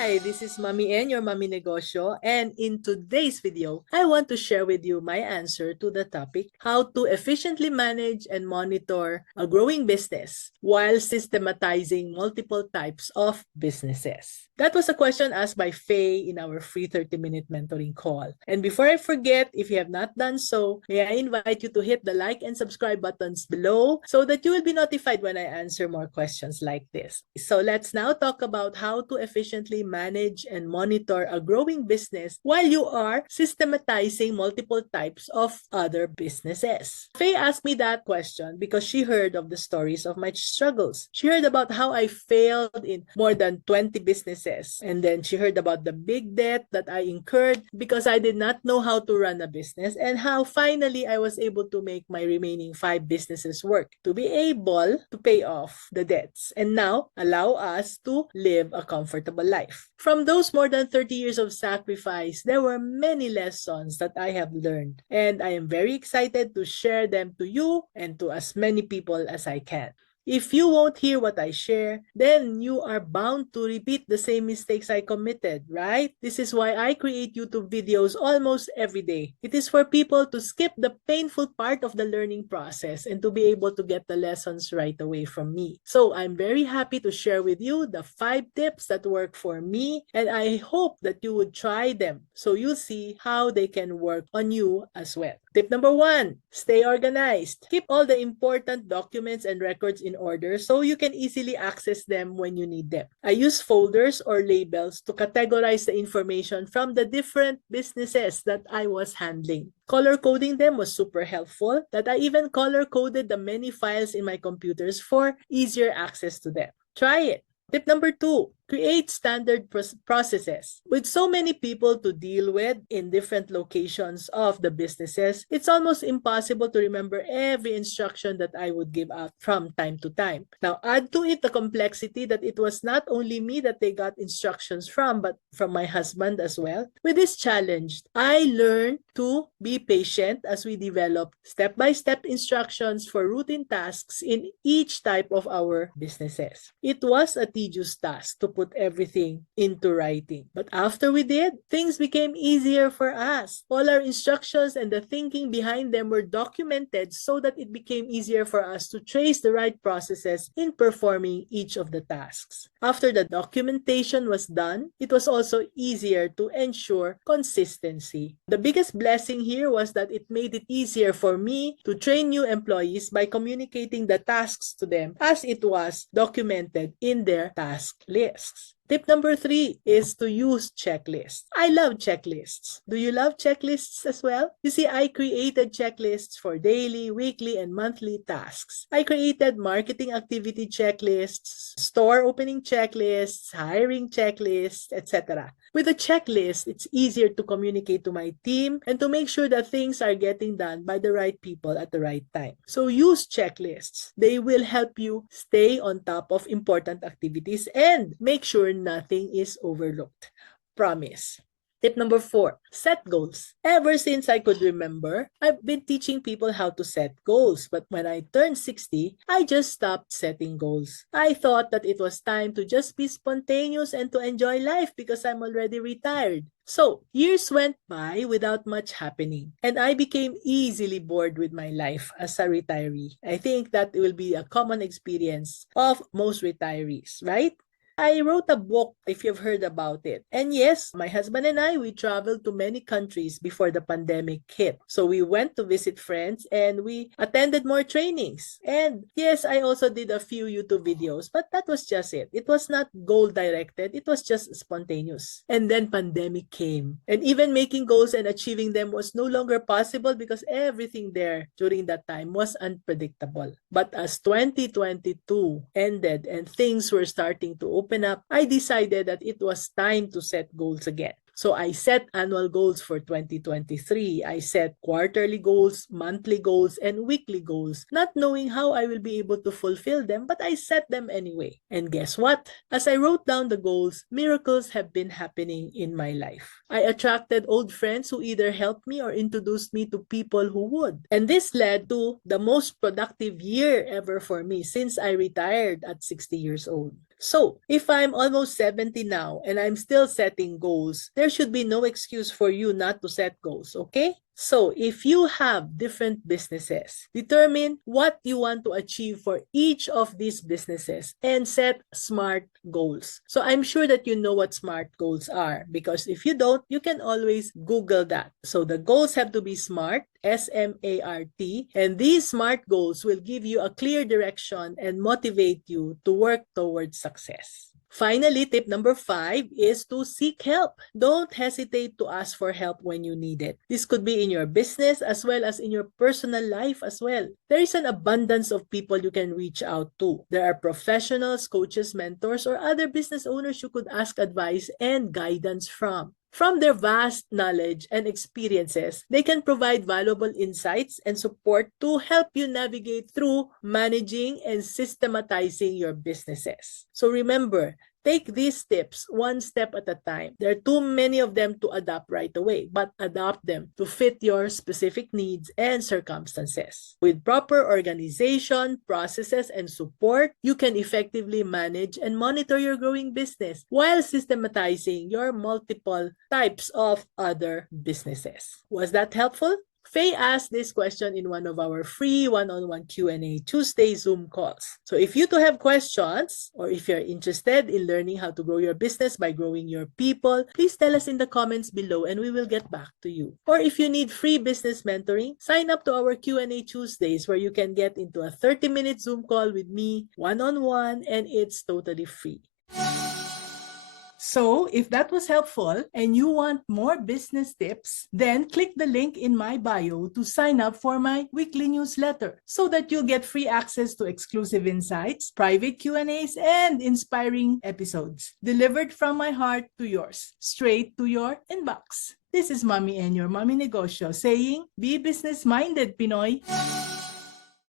Hi, this is Mommy N, your Mommy Negosyo, and in today's video, I want to share with you my answer to the topic, how to efficiently manage and monitor a growing business while systematizing multiple types of businesses. That was a question asked by Faye in our free 30-minute mentoring call. And before I forget, if you have not done so, may I invite you to hit the like and subscribe buttons below so that you will be notified when I answer more questions like this. So let's now talk about how to efficiently manage and monitor a growing business while you are systematizing multiple types of other businesses. Faye asked me that question because she heard of the stories of my struggles. She heard about how I failed in more than 20 businesses. And then she heard about the big debt that I incurred because I did not know how to run a business, and how finally I was able to make my remaining 5 businesses work to be able to pay off the debts and now allow us to live a comfortable life. From those more than 30 years of sacrifice, there were many lessons that I have learned, and I am very excited to share them to you and to as many people as I can. If you won't hear what I share, then you are bound to repeat the same mistakes I committed, right? This is why I create YouTube videos almost every day. It is for people to skip the painful part of the learning process and to be able to get the lessons right away from me. So I'm very happy to share with you the 5 tips that work for me, and I hope that you would try them so you'll see how they can work on you as well. Tip number 1, stay organized. Keep all the important documents and records in order so you can easily access them when you need them. I use folders or labels to categorize the information from the different businesses that I was handling. Color coding them was super helpful, that I even color coded the many files in my computers for easier access to them. Try it. Tip number 2, create standard processes. With so many people to deal with in different locations of the businesses, it's almost impossible to remember every instruction that I would give out from time to time. Now, add to it the complexity that it was not only me that they got instructions from, but from my husband as well. With this challenge, I learned to be patient as we develop step-by-step instructions for routine tasks in each type of our businesses. It was a tedious task to put everything into writing. But after we did, things became easier for us. All our instructions and the thinking behind them were documented so that it became easier for us to trace the right processes in performing each of the tasks. After the documentation was done, it was also easier to ensure consistency. The biggest blessing here was that it made it easier for me to train new employees by communicating the tasks to them as it was documented in their task lists. Tip number 3 is to use checklists. I love checklists. Do you love checklists as well? You see, I created checklists for daily, weekly, and monthly tasks. I created marketing activity checklists, store opening checklists, hiring checklists, etc. With a checklist, it's easier to communicate to my team and to make sure that things are getting done by the right people at the right time. So use checklists. They will help you stay on top of important activities and make sure nothing is overlooked. Promise. Tip number 4, set goals. Ever since I could remember, I've been teaching people how to set goals. But when I turned 60, I just stopped setting goals. I thought that it was time to just be spontaneous and to enjoy life because I'm already retired. So, years went by without much happening, and I became easily bored with my life as a retiree. I think that will be a common experience of most retirees, right? I wrote a book, if you've heard about it. And yes, my husband and I, we traveled to many countries before the pandemic hit. So we went to visit friends and we attended more trainings. And yes, I also did a few YouTube videos, but that was just it. It was not goal directed. It was just spontaneous. And then pandemic came. And even making goals and achieving them was no longer possible because everything there during that time was unpredictable. But as 2022 ended and things were starting to open up, I decided that it was time to set goals again. So I set annual goals for 2023. I set quarterly goals, monthly goals, and weekly goals, not knowing how I will be able to fulfill them, but I set them anyway. And guess what? As I wrote down the goals, miracles have been happening in my life. I attracted old friends who either helped me or introduced me to people who would. And this led to the most productive year ever for me since I retired at 60 years old. So, if I'm almost 70 now and I'm still setting goals, there should be no excuse for you not to set goals, okay? So, if you have different businesses, determine what you want to achieve for each of these businesses and set SMART goals. So, I'm sure that you know what SMART goals are because if you don't, you can always Google that. So, the goals have to be SMART, SMART, and these SMART goals will give you a clear direction and motivate you to work towards success. Finally, tip number 5 is to seek help. Don't hesitate to ask for help when you need it. This could be in your business as well as in your personal life as well. There is an abundance of people you can reach out to. There are professionals, coaches, mentors, or other business owners you could ask advice and guidance from. From their vast knowledge and experiences, they can provide valuable insights and support to help you navigate through managing and systematizing your businesses. So remember, take these tips one step at a time. There are too many of them to adapt right away, but adopt them to fit your specific needs and circumstances. With proper organization, processes, and support, you can effectively manage and monitor your growing business while systematizing your multiple types of other businesses. Was that helpful? Faye asked this question in one of our free one-on-one Q&A Tuesday Zoom calls. So if you too have questions or if you're interested in learning how to grow your business by growing your people, please tell us in the comments below and we will get back to you. Or if you need free business mentoring, sign up to our Q&A Tuesdays where you can get into a 30-minute Zoom call with me one-on-one and it's totally free. So, if that was helpful and you want more business tips, then click the link in my bio to sign up for my weekly newsletter so that you'll get free access to exclusive insights, private Q&As, and inspiring episodes delivered from my heart to yours, straight to your inbox. This is Mommy and your Mommy Negosyo saying, be business-minded, Pinoy!